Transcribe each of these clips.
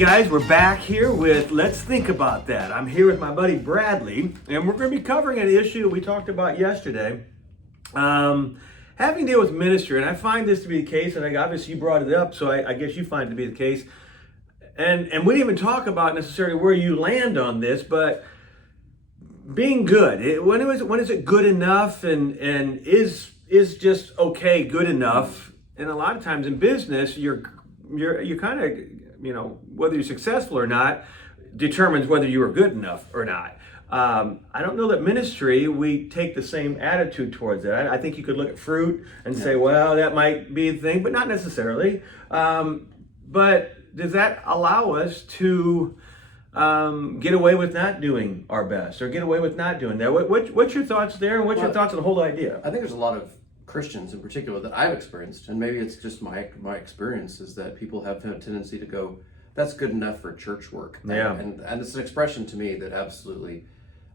guys, we're back here with Let's Think About That. I'm here with my buddy Bradley, and we're going to be covering an issue we talked about yesterday, having to deal with ministry. And I find this to be the case, and obviously you brought it up, so I guess you find it to be the case. And we didn't even talk about necessarily where you land on this, but being good. When is it good enough, and is just okay good enough? And a lot of times in business, you're kind of, whether you're successful or not determines whether you are good enough or not. I don't know that ministry, we take the same attitude towards it. I think you could look at fruit and say, well, that might be the thing, but not necessarily. But does that allow us to get away with not doing our best, or get away with not doing that? What's your thoughts there, and what's your thoughts on the whole idea? I think there's a lot of Christians in particular that I've experienced, and maybe it's just my experience, is that people have a tendency to go, that's good enough for church work. Yeah. And it's an expression to me that absolutely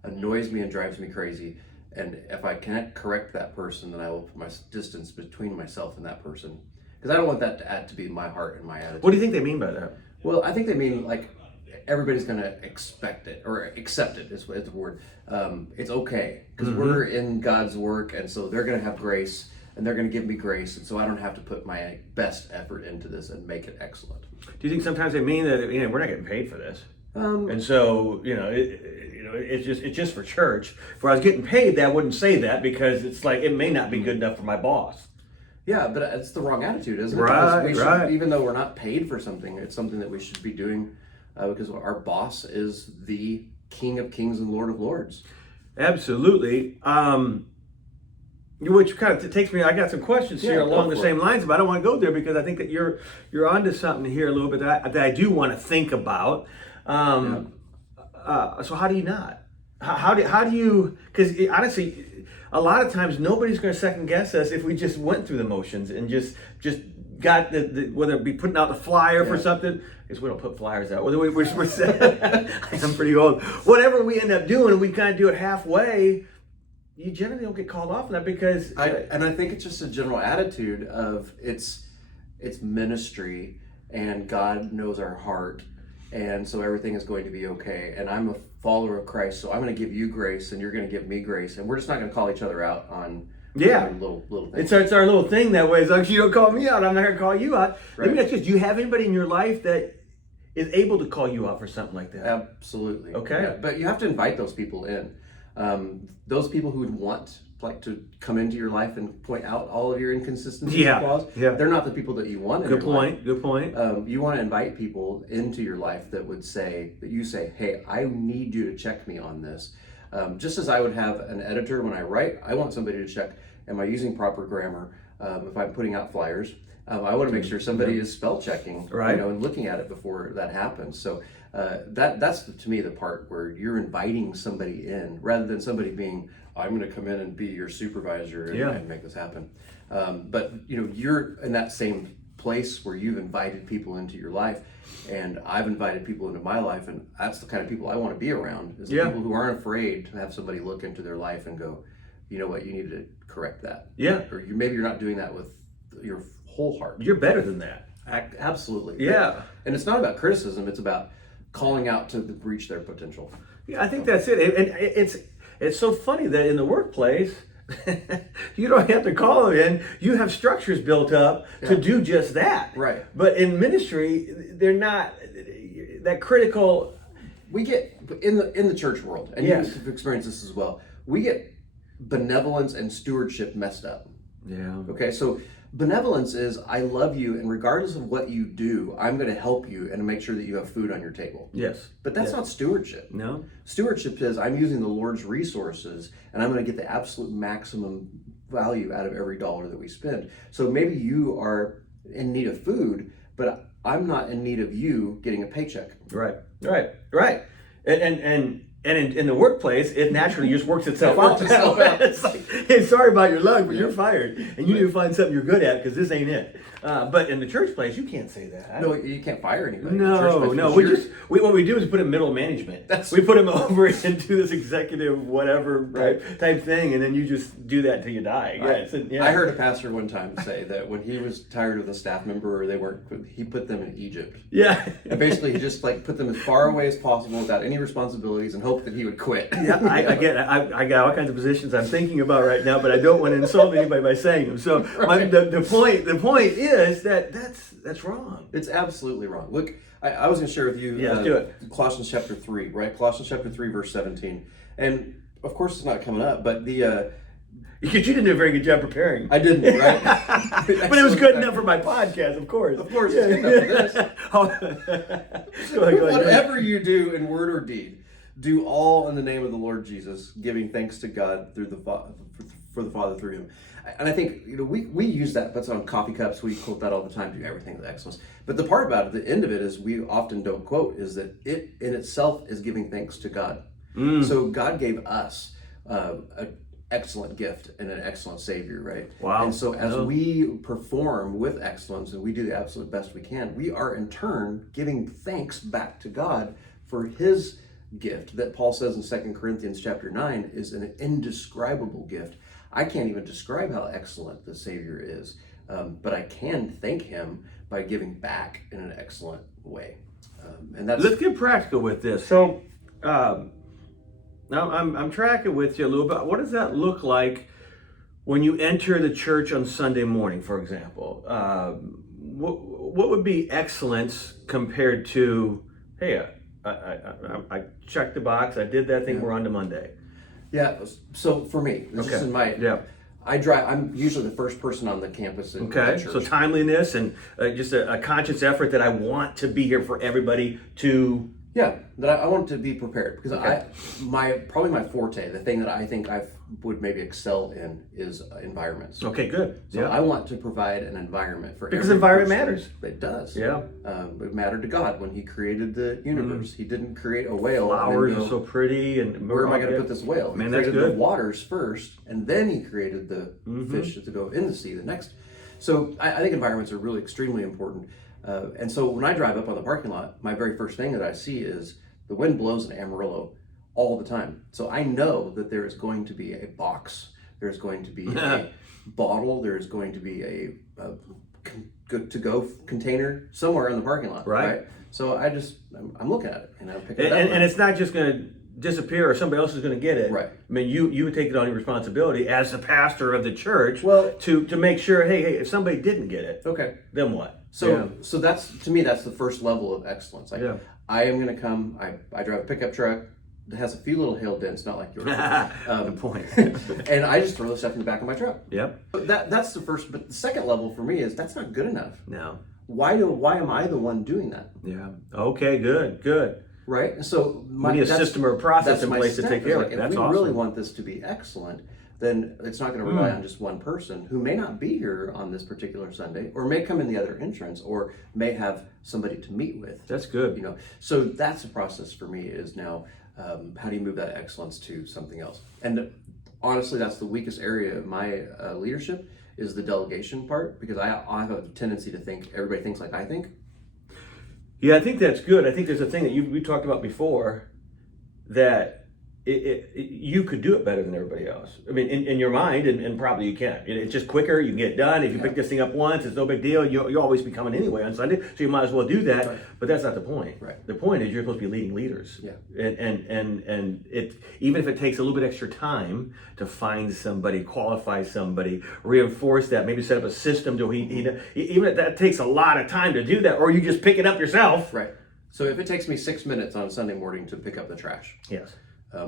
annoys me and drives me crazy. And if I can't correct that person, then I will put my distance between myself and that person, because I don't want that to be my heart and my attitude. What do you think they mean by that? Well, I think they mean like everybody's going to expect it or accept it is the word. It's okay because we're in God's work, and so they're going to have grace, and they're going to give me grace, and so I don't have to put my best effort into this and make it excellent. Do you think sometimes they mean that we're not getting paid for this, and so it's just for church? If I was getting paid, that wouldn't say that, because it's like it may not be good enough for my boss. Yeah, but it's the wrong attitude, isn't it? Right. Even though we're not paid for something, it's something that we should be doing because our boss is the King of Kings and Lord of Lords. Absolutely. Which kind of takes me, I got some questions here along the same lines, but I don't want to go there because I think that you're onto something here a little bit that I do want to think about. So how do you not? How do you, because honestly, a lot of times nobody's going to second guess us if we just went through the motions and just got whether it be putting out the flyer for something, because we don't put flyers out. Whether we're I'm pretty old. Whatever we end up doing, we kind of do it halfway. You generally don't get called off on that because I think it's just a general attitude of it's ministry, and God knows our heart, and so everything is going to be okay. And I'm a follower of Christ, so I'm going to give you grace, and you're going to give me grace, and we're just not going to call each other out on little things. It's our little thing that way. As long as you don't call me out, I'm not going to call you out. Right. Let me ask you, do you have anybody in your life that is able to call you out for something like that? Absolutely. Okay. Yeah, but you have to invite those people in. Those people who would want to come into your life and point out all of your inconsistencies and flaws, they're not the people that you want in your life. Good point. You want to invite people into your life that you say, hey, I need you to check me on this. Just as I would have an editor when I write, I want somebody to check, am I using proper grammar? If I'm putting out flyers, I want to make sure somebody is spell checking, and looking at it before that happens. So that's to me the part where you're inviting somebody in, rather than somebody being, I'm going to come in and be your supervisor and make this happen. But you're in that same place where you've invited people into your life, and I've invited people into my life, and that's the kind of people I want to be around, is the people who aren't afraid to have somebody look into their life and go, you know what, you need to correct that. Yeah. Or maybe you're not doing that with your whole heart. You're better than that. Absolutely. Yeah. And it's not about criticism, it's about calling out to reach their potential. Yeah, I think that's it. And it's so funny that in the workplace, you don't have to call them in. You have structures built up to do just that. Right. But in ministry, they're not that critical. We get in the church world, and you've experienced this as well. We get benevolence and stewardship messed up. Yeah. Okay, so benevolence is, I love you, and regardless of what you do, I'm going to help you and make sure that you have food on your table. Yes. But that's not stewardship. No. Stewardship is, I'm using the Lord's resources, and I'm going to get the absolute maximum value out of every dollar that we spend. So maybe you are in need of food, but I'm not in need of you getting a paycheck. Right. And And in the workplace, it naturally just works itself It works out. itself out. It's like, hey, sorry about your luck, but you're fired. And you need to find something you're good at because this ain't it. But in the church place, you can't say that. No, you can't fire anybody. No. What we do is put them middle management. We put them over into this executive whatever type thing, and then you just do that till you die. I heard a pastor one time say that when he was tired of a staff member or they weren't, he put them in Egypt. Yeah. And basically, he just like put them as far away as possible without any responsibilities and hoped that he would quit. Yeah, I got all kinds of positions I'm thinking about right now, but I don't want to insult anybody by saying them. So the point is that's wrong. It's absolutely wrong. Look, I was going to share with you let's do it. Colossians chapter 3, right? Colossians chapter 3, verse 17. And of course, it's not coming up, but the... Because you didn't do a very good job preparing. I didn't, right? But it was good enough for my podcast, of course. Of course, it's good enough for this. Whatever you do in word or deed, do all in the name of the Lord Jesus, giving thanks to God through for the Father through Him. And I think we use that. That's on coffee cups. We quote that all the time. Do everything with excellence. But the part about it, the end of it, is we often don't quote is that it in itself is giving thanks to God. So God gave us an excellent gift and an excellent Savior, right? Wow. And so as we perform with excellence and we do the absolute best we can, we are in turn giving thanks back to God for His gift that Paul says in 2 Corinthians chapter 9 is an indescribable gift. I can't even describe how excellent the Savior is, but I can thank Him by giving back in an excellent way. And that's... Let's get practical with this. So now I'm tracking with you a little bit. What does that look like when you enter the church on Sunday morning, for example? What would be excellence compared to, hey, I checked the box, I did that thing, we're on to Monday. Yeah, so for me, this is in my... Yeah. I drive. I'm usually the first person on the campus. Okay, so timeliness and just a conscious effort that I want to be here for everybody to... Yeah, that I want to be prepared because probably my forte, the thing that I think I would maybe excel in is environments. Okay, good. So I want to provide an environment for because environment matters. It does. Yeah. It mattered to God when He created the universe. He didn't create a whale. Flowers are so pretty, and where am I going to put this whale? Man, he created that's good. The waters first, and then He created the fish to go in the sea. The next. So I think environments are really extremely important. And so when I drive up on the parking lot, my very first thing that I see is the wind blows in Amarillo all the time. So I know that there is going to be a box, there's going to be a bottle, there's going to be a to-go container somewhere in the parking lot. Right? So I'm looking at it and I pick it up. And it's not just going to disappear or somebody else is going to get it. Right. I mean, you would take it on your responsibility as the pastor of the church to make sure, hey, if somebody didn't get it, then what? So that's, to me, that's the first level of excellence. I am going to come, I drive a pickup truck that has a few little hail dents, not like yours. Good point. And I just throw the stuff in the back of my truck. Yep. That's the first, but the second level for me is that's not good enough. No. Why am I the one doing that? Yeah. Okay, good. Right? So we need a system or a process in place to take care of it. If we really want this to be excellent, then it's not going to rely on just one person who may not be here on this particular Sunday, or may come in the other entrance, or may have somebody to meet with. That's good. So that's the process for me is now, how do you move that excellence to something else? And honestly, that's the weakest area of my leadership is the delegation part, because I have a tendency to think everybody thinks like I think. Yeah, I think that's good. I think there's a thing that we talked about before that you could do it better than everybody else. I mean, in your mind, and probably you can. It's just quicker. You can get it done. If you pick this thing up once, it's no big deal. You'll always be coming anyway on Sunday, so you might as well do that. Right. But that's not the point. Right. The point is you're supposed to be leading leaders. Yeah. And it, even if it takes a little bit extra time to find somebody, qualify somebody, reinforce that, maybe set up a system to even if that takes a lot of time to do that, or you just pick it up yourself. Right. So if it takes me 6 minutes on Sunday morning to pick up the trash. Yes.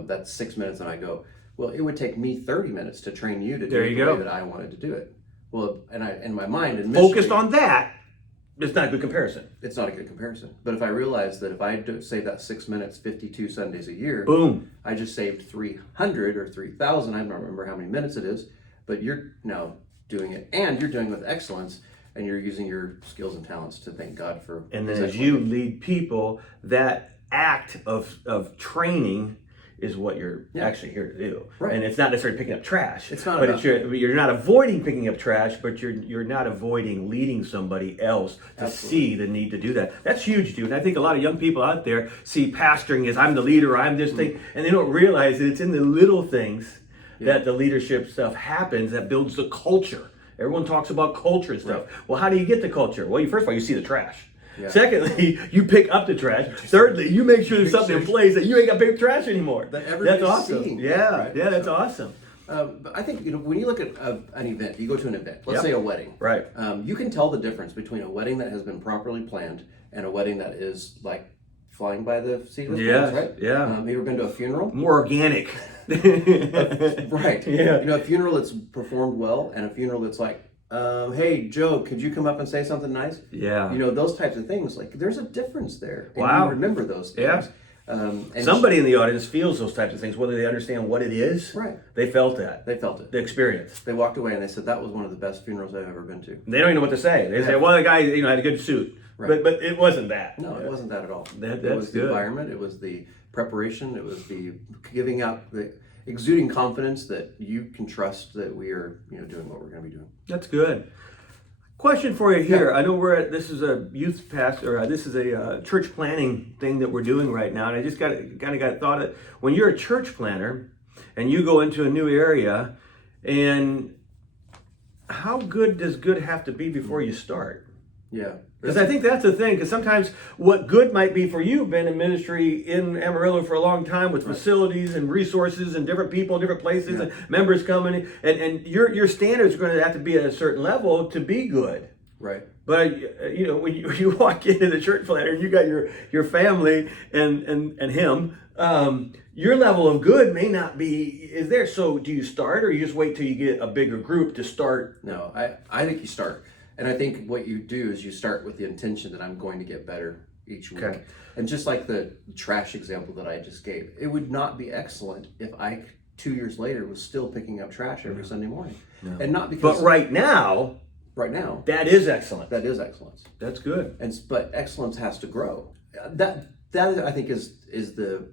That's 6 minutes, and I go, well, it would take me 30 minutes to train you to do it the way that I wanted to do it. Well, and in my mind, focused on that, it's not a good comparison. It's not a good comparison. But if I realize that if I save that 6 minutes, 52 Sundays a year, boom, I just saved 300 or 3,000. I don't remember how many minutes it is, but you're now doing it, and you're doing it with excellence. And you're using your skills and talents to thank God for. And then as you lead people, that act of training is what you're actually here to do. Right. And it's not necessarily picking up trash. It's not. But you're not avoiding picking up trash, but you're not avoiding leading somebody else to see the need to do that. That's huge, dude. And I think a lot of young people out there see pastoring as I'm the leader, I'm this thing, and they don't realize that it's in the little things that the leadership stuff happens that builds the culture. Everyone talks about culture and stuff. Right. Well, how do you get the culture? Well, first of all, you see the trash. Yeah. Secondly, you pick up the trash. Thirdly, you make sure there's something in place that you ain't got to pick up trash anymore. That's awesome. Seeing, right? That's awesome. But I think when you look at an event, you go to an event. Let's say a wedding. Right. You can tell the difference between a wedding that has been properly planned and a wedding that is like flying by the seat of its pants, right? Yeah. Have you ever been to a funeral? More organic. Right. Yeah. A funeral that's performed well, and a funeral that's like, hey, Joe, could you come up and say something nice? Yeah. Those types of things. Like, there's a difference there. And wow. you remember those things. Yeah. And somebody in the audience feels those types of things, whether they understand what it is. Right. They felt that. They felt it. The experience. They walked away and they said, that was one of the best funerals I've ever been to. They don't even know what to say. They say, well, the guy, had a good suit. Right. But it wasn't that. No, it wasn't that at all. That's it was good. The environment. It was the preparation. It was the giving out, the exuding confidence that you can trust that we are, doing what we're going to be doing. That's good. Question for you here. Yeah. I know this is a youth pastor, this is a church planning thing that we're doing right now. And I just got thought of, when you're a church planner and you go into a new area, and how good does good have to be before you start? Yeah. Because I think that's the thing, because sometimes what good might be for you, been in ministry in Amarillo for a long time with facilities and resources and different people in different places and members coming, and your standards are going to have to be at a certain level to be good. Right. But when you walk into the church planner and you got your family and him, your level of good may not is there. So do you start, or you just wait till you get a bigger group to start? No, I think you start. And I think what you do is you start with the intention that I'm going to get better each week. Okay. And just like the trash example that I just gave, it would not be excellent if I 2 years later was still picking up trash every Sunday morning. No. And not because. But right now, that is excellent. That is excellence. That's good. But excellence has to grow. That I think is the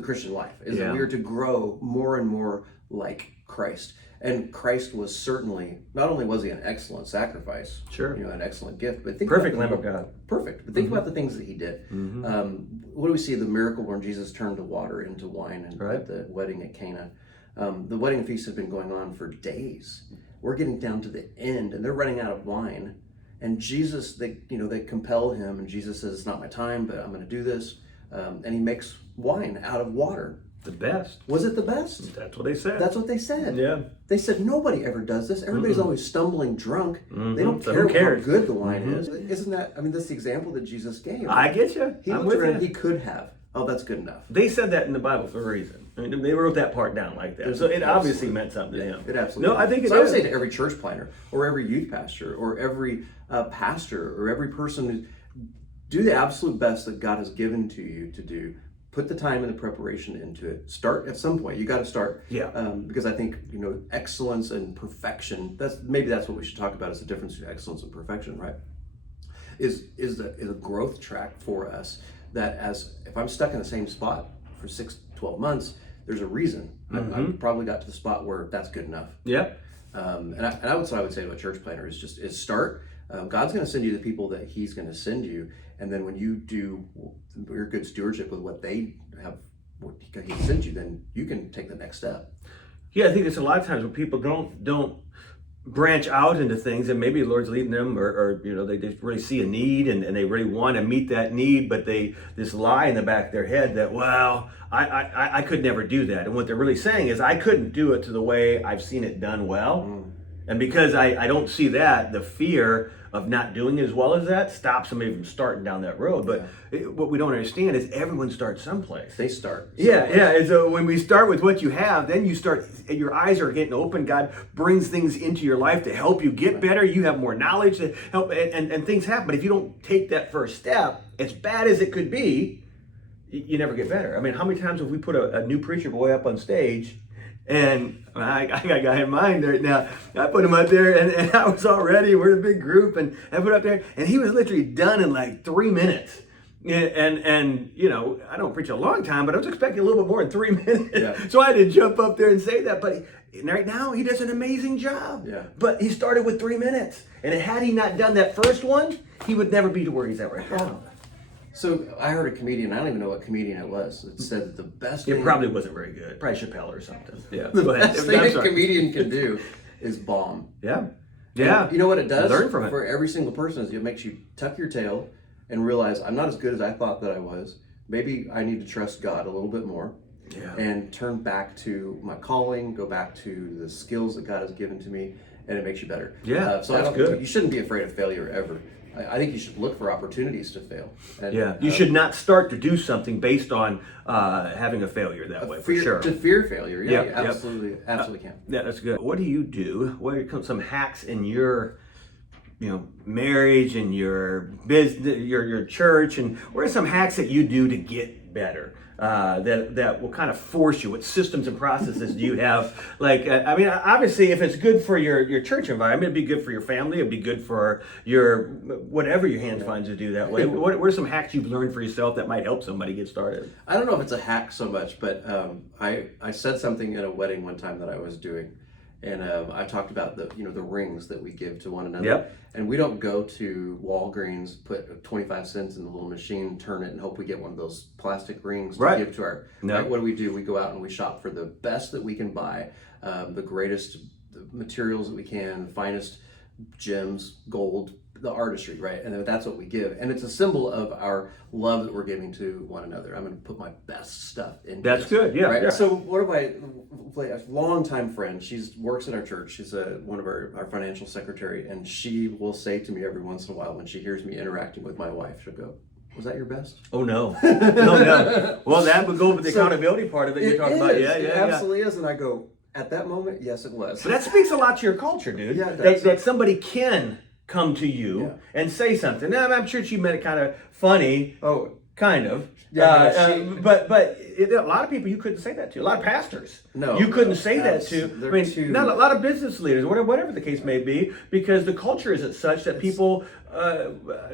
Christian life, is that we are to grow more and more like Christ. And Christ was certainly, not only was he an excellent sacrifice, an excellent gift, but think perfect Lamb of God. Perfect. But think about the things that he did. Mm-hmm. What do we see? The miracle when Jesus turned the water into wine at the wedding at Cana. The wedding feast had been going on for days. We're getting down to the end, and they're running out of wine. And Jesus, they compel him, and Jesus says, "It's not my time, but I'm going to do this." And he makes wine out of water. The best. Was it the best? That's what they said. That's what they said. Yeah. They said nobody ever does this. Everybody's always stumbling drunk. Mm-hmm. They don't care how good the wine is. Isn't that? I mean, that's the example that Jesus gave. I get you. He looked around. He could have. Oh, that's good enough. They said that in the Bible for a reason. I mean, they wrote that part down like that. So it obviously meant something to him. It absolutely. No, I think it. So I would say to every church planner, or every youth pastor, or every pastor, or every person, do the absolute best that God has given to you to do. Put the time and the preparation into it. Start at some point. You got to start. Yeah. Because I think excellence and perfection. That's what we should talk about. Is the difference between excellence and perfection, right? Is a growth track for us. That if I'm stuck in the same spot for 6-12 months, there's a reason. Mm-hmm. I've probably got to the spot where that's good enough. Yeah. And I would say to a church planner is start. God's going to send you the people that He's going to send you, and then when you do your good stewardship with what they have, what He sent you, then you can take the next step. Yeah, I think it's a lot of times when people don't branch out into things, and maybe the Lord's leading them, or they just really see a need and they really want to meet that need, but this lie in the back of their head that, well, I could never do that. And what they're really saying is, I couldn't do it to the way I've seen it done well. Mm. And because I don't see that, the fear of not doing as well as that stops somebody from starting down that road. But what we don't understand is everyone starts someplace. They start. Yeah. And so when we start with what you have, then you start, your eyes are getting open. God brings things into your life to help you get better. You have more knowledge to help, and things happen. But if you don't take that first step, as bad as it could be, you never get better. I mean, how many times have we put a new preacher boy up on stage? And I got a guy in mind right now. I put him up there, and I was all ready. We're a big group, and I put up there, and he was literally done in like 3 minutes. And you know, I don't preach a long time, but I was expecting a little bit more in 3 minutes. Yeah. So I had to jump up there and say that. But right now, he does an amazing job. Yeah. But he started with 3 minutes. And had he not done that first one, he would never be to where he's at right now. So I heard a comedian, I don't even know what comedian it was, it said that the best It thing, probably wasn't very good. Probably Chappelle or something. Yeah. the Go ahead. best thing a comedian can do is bomb. Yeah. Yeah. And you know what it does? Learn from it. For every single person is it makes you tuck your tail and realize I'm not as good as I thought that I was. Maybe I need to trust God a little bit more. Yeah. And turn back to my calling, go back to the skills that God has given to me, and it makes you better. Yeah, So that's good. You shouldn't be afraid of failure ever. I think you should look for opportunities to fail. And, Yeah, you should not start to do something based on having a failure that way, for sure. To fear failure, yeah, Yep, you yep. absolutely can. Yeah, that's good. What do you do? What are some hacks in your, you know, marriage and your business, your church, and what are some hacks that you do to get better? That will kind of force you. What systems and processes do you have? Like, I mean, obviously, if it's good for your church environment, it'd be good for your family. It'd be good for your whatever your hand finds to do that way. What are some hacks you've learned for yourself that might help somebody get started? I don't know if it's a hack so much, but I said something at a wedding one time that I was doing, and I talked about the rings that we give to one another. Yep. And we don't go to Walgreens, put 25 cents in the little machine, turn it, and hope we get one of those plastic rings to give to our. No. Right? What do? We go out and we shop for the best that we can buy, the greatest materials that we can, the finest gems, gold, the artistry, right? And that's what we give. And it's a symbol of our love that we're giving to one another. I'm going to put my best stuff in. That's good, yeah. Right? Yeah. So what do a longtime friend, works at our church. She's one of our financial secretary, and she will say to me every once in a while when she hears me interacting with my wife, she'll go, "Was that your best?" Oh no, no. Well, that would go with the accountability part of it. You're talking about, yeah, it absolutely is. And I go, at that moment, yes, it was. But that speaks a lot to your culture, dude. Yeah, it does. That somebody can come to you and say something. Now, I'm sure she meant it kind of funny. Oh, kind of. Yeah, but a lot of people you couldn't say that to. A lot of pastors, no, you couldn't say that to. They're I mean, not a lot of business leaders, whatever the case may be, because the culture isn't such that people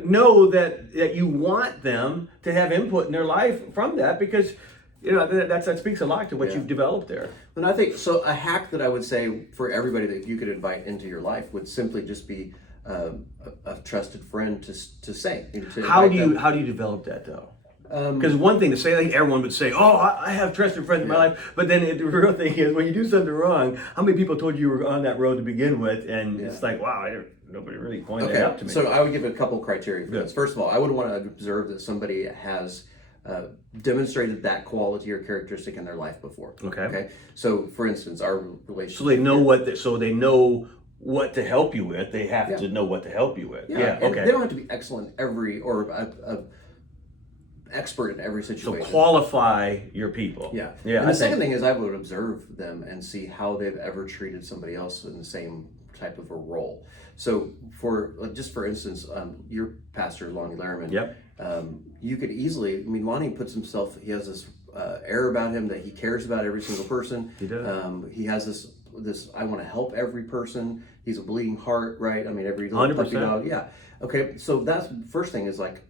know that you want them to have input in their life from that, because you know that speaks a lot to what you've developed there. And I think so. A hack that I would say for everybody that you could invite into your life would simply just be a trusted friend to say. How do you develop that though? Because one thing to say, like everyone would say, "Oh, I have trusted friends in my life," but then the real thing is, when you do something wrong, how many people told you were on that road to begin with, and it's like, wow, nobody really pointed that out to me. So I would give a couple criteria for this. First of all, I would want to observe that somebody has demonstrated that quality or characteristic in their life before. Okay. So, for instance, our relationship. So they know they know what to help you with. They have to know what to help you with. Yeah. Okay. They don't have to be excellent expert in every situation. So qualify your people. Yeah. And the second thing is I would observe them and see how they've ever treated somebody else in the same type of a role. So for instance, your pastor, Lonnie Larriman. Yep. You could easily, Lonnie he has this air about him that he cares about every single person. He does. He has this I want to help every person. He's a bleeding heart, right? Every little puppy dog. Yeah. Okay. So that's the first thing is like,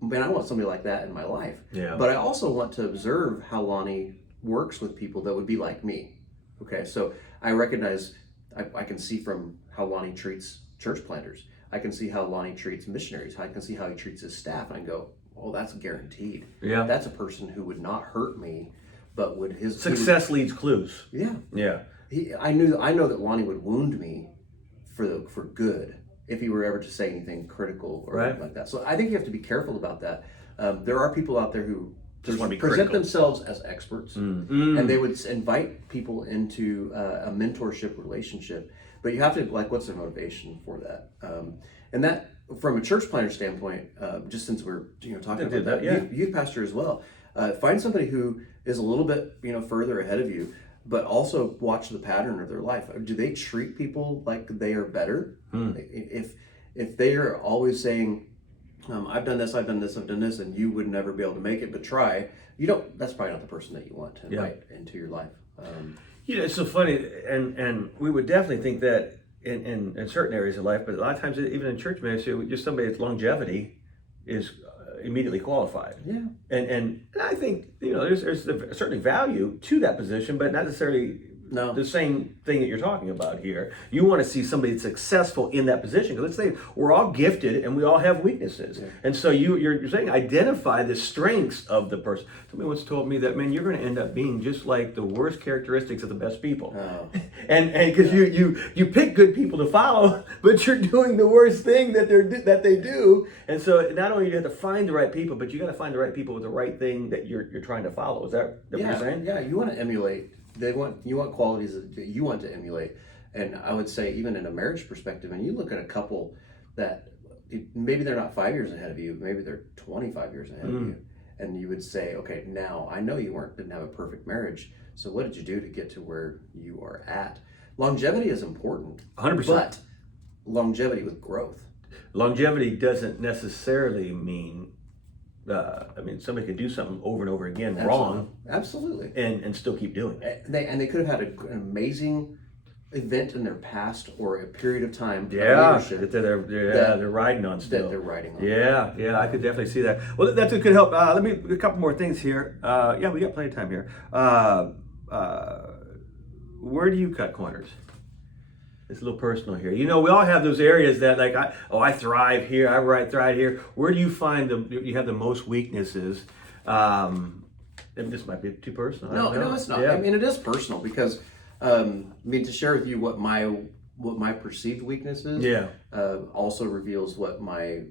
man, I want somebody like that in my life. Yeah. But I also want to observe how Lonnie works with people that would be like me. Okay. So I recognize, I can see from how Lonnie treats church planters. I can see how Lonnie treats missionaries. I can see how he treats his staff. And I go, oh, that's guaranteed. Yeah. That's a person who would not hurt me, but would success leads clues. Yeah. Yeah. I know that Lonnie would wound me for good if he were ever to say anything critical or anything like that. So I think you have to be careful about that. There are people out there who just want to be present critical. themselves as experts, and they would invite people into a mentorship relationship. But you have to, what's their motivation for that? And that, from a church planter standpoint, just since we're talking about that, youth pastor as well, find somebody who is a little bit further ahead of you, but also watch the pattern of their life. Do they treat people like they are better? If they are always saying, I've done this, and you would never be able to make it, but try, that's probably not the person that you want to invite into your life. It's so funny, and we would definitely think that in certain areas of life, but a lot of times, even in church ministry, just somebody that's longevity is immediately qualified. Yeah. And I think, there's certainly value to that position, but not necessarily the same thing that you're talking about here. You want to see somebody that's successful in that position. Because let's say we're all gifted and we all have weaknesses. Yeah. And so you're saying identify the strengths of the person. Somebody once told me that, man, you're going to end up being just like the worst characteristics of the best people. Oh. And because you pick good people to follow, but you're doing the worst thing that they do. And so not only do you have to find the right people, but you got to find the right people with the right thing that you're trying to follow. Is that what you're saying? Yeah, you want to emulate. You want qualities that you want to emulate. And I would say even in a marriage perspective, and you look at a couple that maybe they're not 5 years ahead of you, maybe they're 25 years ahead of you. And you would say, okay, now I know you didn't have a perfect marriage. So what did you do to get to where you are at? Longevity is important. 100%. But longevity with growth. Longevity doesn't necessarily mean somebody could do something over and over again wrong. Absolutely. And still keep doing it. They could have had an amazing event in their past or a period of time. Yeah, they're riding on still. That they're riding on. Yeah, I could definitely see that. Well, that's a good help. Let me a couple more things here. We got plenty of time here. Where do you cut corners? It's a little personal here. We all have those areas that I thrive here. I thrive here. Where do you find you have the most weaknesses? And this might be too personal. No, it's not. Yeah. I mean, it is personal because to share with you what my perceived weakness is. Yeah. Also reveals what my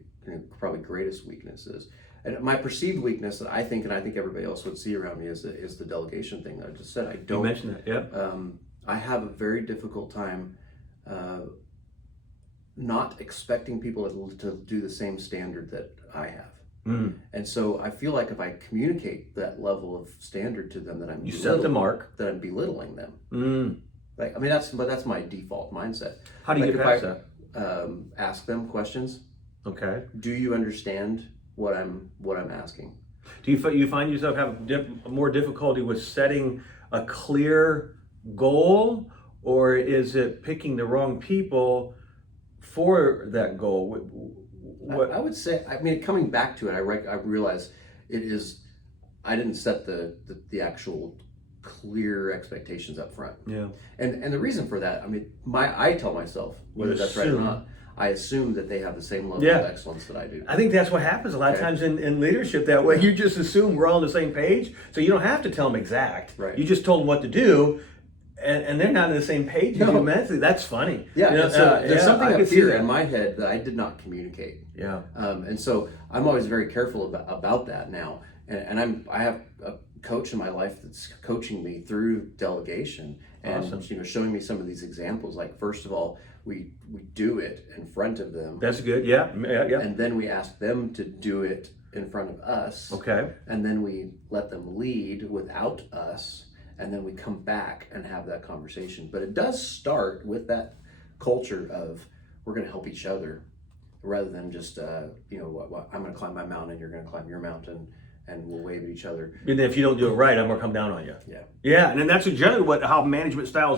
probably greatest weakness is. And my perceived weakness that I think everybody else would see around me is the delegation thing that I just said. I don't. You mentioned that. Yeah. I have a very difficult time. Not expecting people to do the same standard that I have. And so I feel like if I communicate that level of standard to them, that I'm set the mark, that I'm belittling them. That's my default mindset. How do you get past that? Ask them questions. Okay. Do you understand what I'm asking? Do you find yourself having more difficulty with setting a clear goal? Or is it picking the wrong people for that goal? I would say, coming back to it, I realize it is, I didn't set the actual clear expectations up front. Yeah. And the reason for that, I tell myself, whether that's right or not, I assume that they have the same level of excellence that I do. I think that's what happens a lot of times in leadership that way. You just assume we're all on the same page, so you don't have to tell them exact. Right. You just told them what to do. And they're not on the same page as you mentally. That's funny. Yeah. There's something up here in my head that I did not communicate. Yeah. And so I'm always very careful about that now. And I have a coach in my life that's coaching me through delegation and awesome. Showing me some of these examples. Like, first of all, we do it in front of them. That's good. Yeah. And then we ask them to do it in front of us. Okay. And then we let them lead without us. And then we come back and have that conversation. But it does start with that culture of we're going to help each other rather than just, I'm going to climb my mountain, you're going to climb your mountain, and we'll wave at each other. And then if you don't do it right, I'm going to come down on you. Yeah. Yeah, and then that's generally how management styles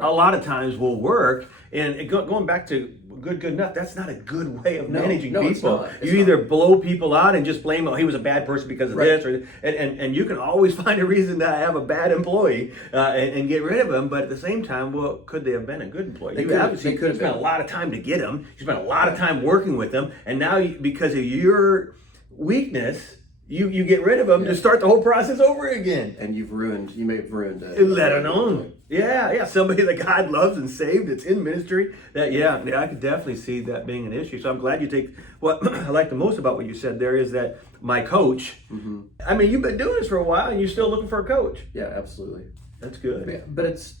a lot of times will work. And going back to good enough, that's not a good way of managing people. It's not. You either blow people out and just blame, he was a bad person because of this, and you can always find a reason to have a bad employee and get rid of him. But at the same time, could they have been a good employee? You obviously spent a lot of time to get them. You spent a lot of time working with them, and now because of your weakness, you get rid of them to start the whole process over again. And you may have ruined let alone. Yeah, somebody that God loves and saved, it's in ministry. I could definitely see that being an issue. So I'm glad you take what I like the most about what you said there is that my coach, you've been doing this for a while and you're still looking for a coach. Yeah, absolutely. That's good. Yeah, but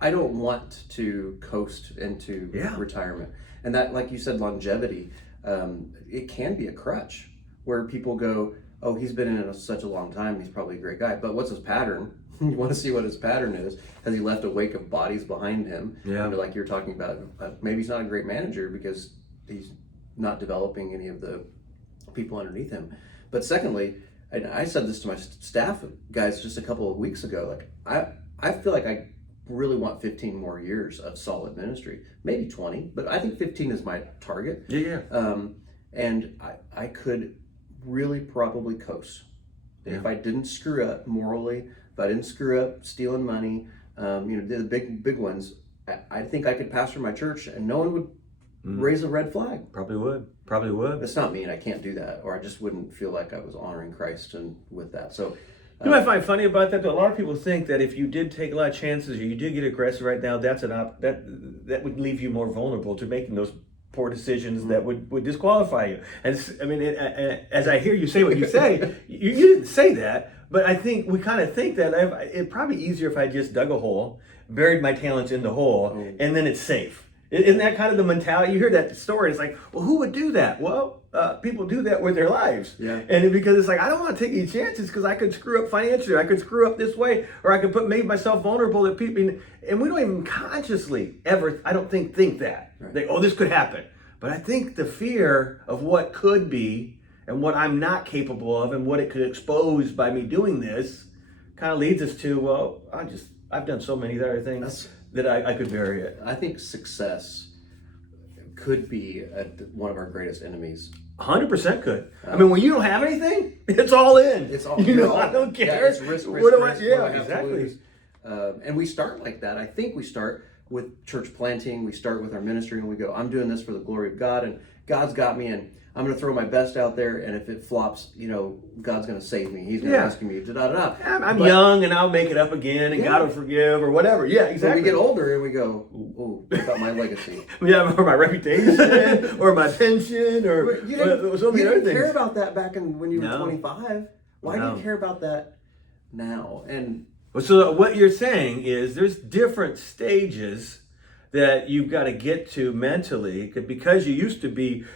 I don't want to coast into retirement. And that, like you said, longevity, it can be a crutch where people go, oh, he's been in it such a long time, he's probably a great guy. But what's his pattern? You want to see what his pattern is. Has he left a wake of bodies behind him? Yeah. Like you're talking about, maybe he's not a great manager because he's not developing any of the people underneath him. But secondly, and I said this to my staff guys just a couple of weeks ago, I feel like I really want 15 more years of solid ministry. Maybe 20, but I think 15 is my target. Yeah. And I could really probably coast. Yeah. If I didn't screw up morally, if I didn't screw up stealing money, the big ones, I think I could pastor my church and no one would raise a red flag. Probably would. It's not me, and I can't do that, or I just wouldn't feel like I was honoring Christ and with that. So, you know what I find funny about that? Though? A lot of people think that if you did take a lot of chances or you did get aggressive right now, that would leave you more vulnerable to making those poor decisions that would disqualify you. And as I hear you say what you say, you didn't say that, but I think we kind of think that it'd probably easier if I just dug a hole, buried my talents in the hole, and then it's safe. Isn't that kind of the mentality? You hear that story, it's like, well, who would do that? Well, people do that with their lives. Yeah. And because it's like, I don't want to take any chances because I could screw up financially, I could screw up this way, or I could make myself vulnerable to people. And we don't even consciously ever, I don't think that. Right. Like, oh, this could happen. But I think the fear of what could be and what I'm not capable of and what it could expose by me doing this kind of leads us to, well, I've done so many other things that I could bury it. I think success could be one of our greatest enemies. 100% could. I mean, when you don't have anything, it's all in. It's all. I don't care. Yeah, it's risk. Yeah, exactly. And we start like that. I think we start with church planting. We start with our ministry, and we go, "I'm doing this for the glory of God, and God's got me, and I'm going to throw my best out there. And if it flops, God's going to save me. He's going to rescue me." I'm young, and I'll make it up again, and God will forgive, or whatever. Yeah, exactly. When we get older, and we go, "Ooh, what about my legacy?" Or my reputation, or my pension, or you so many other didn't things. care about that back when you were 25. Why No. do you care about that now? And so what you're saying is there's different stages that you've got to get to mentally because you used to be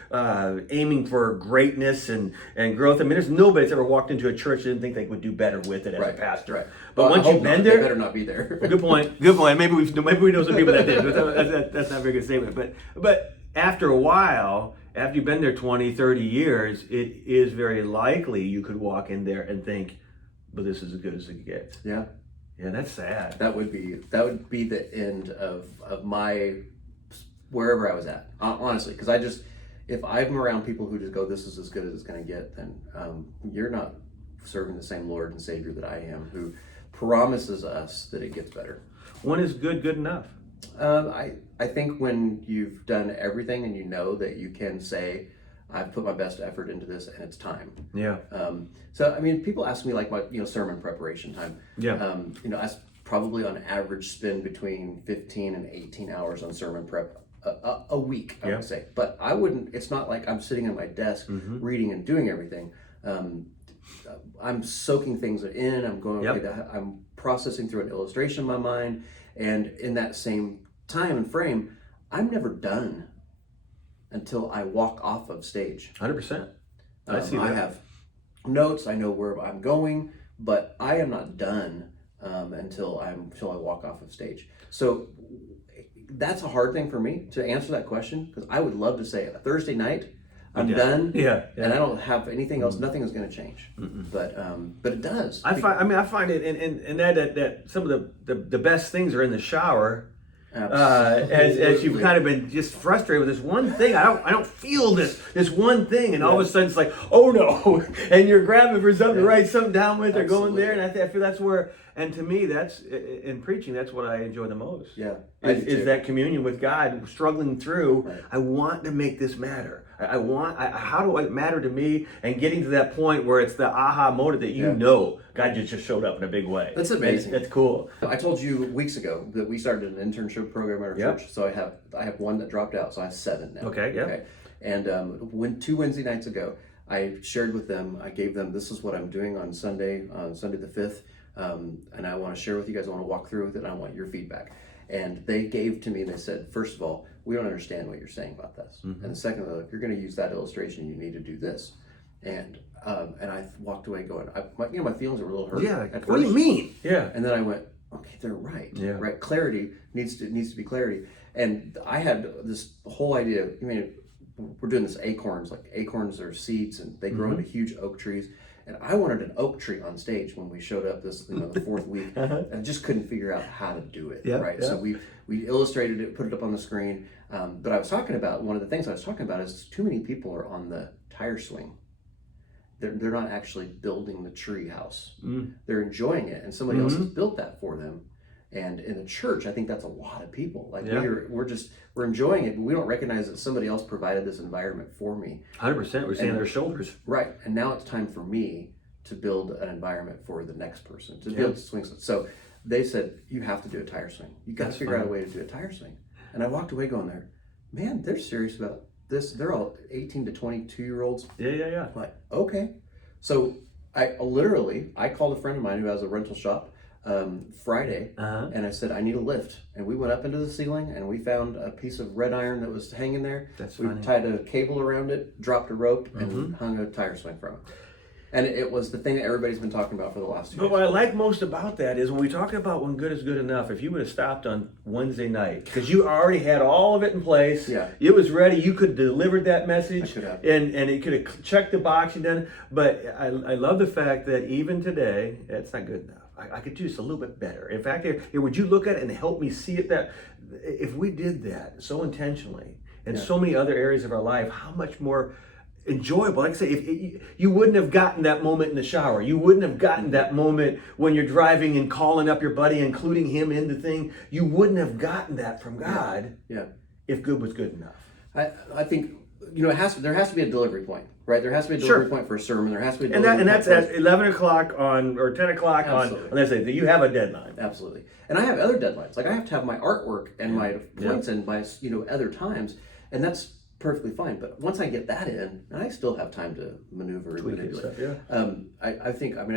aiming for greatness and growth. I mean, there's nobody that's ever walked into a church and didn't think they would do better with it as a pastor. Right. But once you've been there, they better not be there. Good point. Maybe we know some people that did. But that's not a very good statement. But after a while, after you've been there 20, 30 years, it is very likely you could walk in there and think, but this is as good as it gets. Yeah. Yeah, that's sad. That would be the end of my wherever I was at, honestly, because if I'm around people who just go, this is as good as it's going to get, then you're not serving the same Lord and Savior that I am, who promises us that it gets better. When is good enough? I think when you've done everything and you know that you can say, I've put my best effort into this and it's time. Yeah. So, I mean, people ask me like my, sermon preparation time. Yeah. I probably on average spend between 15 and 18 hours on sermon prep a week, I would say. But it's not like I'm sitting at my desk reading and doing everything. I'm soaking things in, I'm processing through an illustration in my mind. And in that same time and frame, I'm never done until I walk off of stage. 100%. I see that. I have notes, I know where I'm going, but I am not done until I walk off of stage. So that's a hard thing for me to answer that question, because I would love to say a Thursday night, I'm done, and I don't have anything else. Nothing is going to change, but it does. I find it, and that some of the best things are in the shower. As you've kind of been just frustrated with this one thing, I don't feel this one thing, and all of a sudden it's like, oh no, and you're grabbing for something to write something down with, or going there, and I feel that's where, and to me, that's in preaching, that's what I enjoy the most. Yeah, is that communion with God, struggling through. Right. I want to make this matter. How do it matter to me? And getting to that point where it's the aha moment that God just showed up in a big way. That's amazing. That's cool. I told you weeks ago that we started an internship program at our church. So I have one that dropped out, so I have 7 now. Okay. Yeah. Okay. And 2 Wednesday nights ago, I shared with them. I gave them, this is what I'm doing on Sunday the 5th, and I want to share with you guys. I want to walk through with it. And I want your feedback. And they gave to me, and they said, first of all, we don't understand what you're saying about this. And second of all, if you're going to use that illustration, you need to do this. And I walked away going, my feelings were a little hurt. Yeah. At what do you mean? Yeah. And then I went, okay, they're right. Yeah. Right. Clarity needs to be clarity. And I had this whole idea. I mean, we're doing this acorns. Like acorns are seeds, and they grow into huge oak trees. And I wanted an oak tree on stage when we showed up the 4th week. And I just couldn't figure out how to do it. So we illustrated it, put it up on the screen. But one of the things I was talking about is too many people are on the tire swing. they're not actually building the tree house. They're enjoying it, and somebody else has built that for them. And in the church, I think that's a lot of people. Like we're enjoying it, but we don't recognize that somebody else provided this environment for me. 100%. We're seeing their shoulders. Right, and now it's time for me to build an environment for the next person to build swings. So they said, you have to do a tire swing. You got to figure out a way to do a tire swing. And I walked away going there, man, they're serious about this. They're all 18 to 22-year-olds. Yeah. I'm like, okay. So I called a friend of mine who has a rental shop Friday, and I said, I need a lift. And we went up into the ceiling, and we found a piece of red iron that was hanging there. We tied a cable around it, dropped a rope, and hung a tire swing from it. And it was the thing that everybody's been talking about for the last 2 years. But what I like most about that is when we talk about when good is good enough, if you would have stopped on Wednesday night, because you already had all of it in place, it was ready, you could have delivered that message, and it could have checked the box and done. But I love the fact that even today, it's not good enough. I could do this a little bit better. In fact, would you look at it and help me see it that if we did that so intentionally in so many other areas of our life, how much more enjoyable. Like I say, if you wouldn't have gotten that moment in the shower. You wouldn't have gotten that moment when you're driving and calling up your buddy, including him in the thing. You wouldn't have gotten that from God if good was good enough. I think, there has to be a delivery point, right? There has to be a delivery point for a sermon. There has to be a delivery point. And that's at 11 o'clock or 10 o'clock on let's say that you have a deadline. Absolutely. And I have other deadlines. Like I have to have my artwork and my points in by, other times. And that's perfectly fine, but once I get that in, I still have time to maneuver and manipulate. I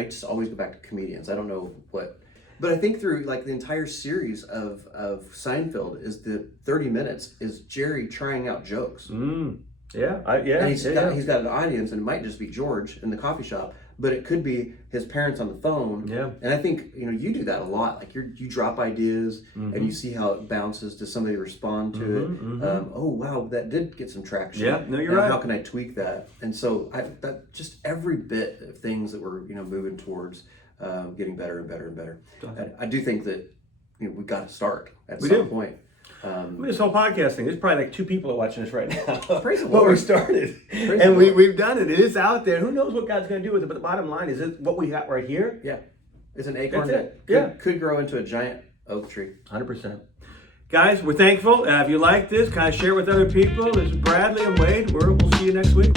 just always go back to comedians. I don't know what, but I think through like the entire series of Seinfeld is the 30 minutes is Jerry trying out jokes. And he's got an audience, and it might just be George in the coffee shop, but it could be his parents on the phone. And I think you do that a lot. Like you drop ideas and you see how it bounces. Does somebody respond to it? Oh wow, that did get some traction. You're right. How can I tweak that? And so that just every bit of things that we're moving towards getting better and better and better. I do think that we've got to start at some point. This whole podcast thing, there's probably like 2 people are watching this right now. Praise the But Lord. we started. And we've done it. It is out there. Who knows what God's going to do with it? But the bottom line is what we got right here. Yeah. It's an acorn That's that could grow into a giant oak tree. 100%. Guys, we're thankful. If you like this, kind of share with other people. This is Bradley and Wade. We'll see you next week.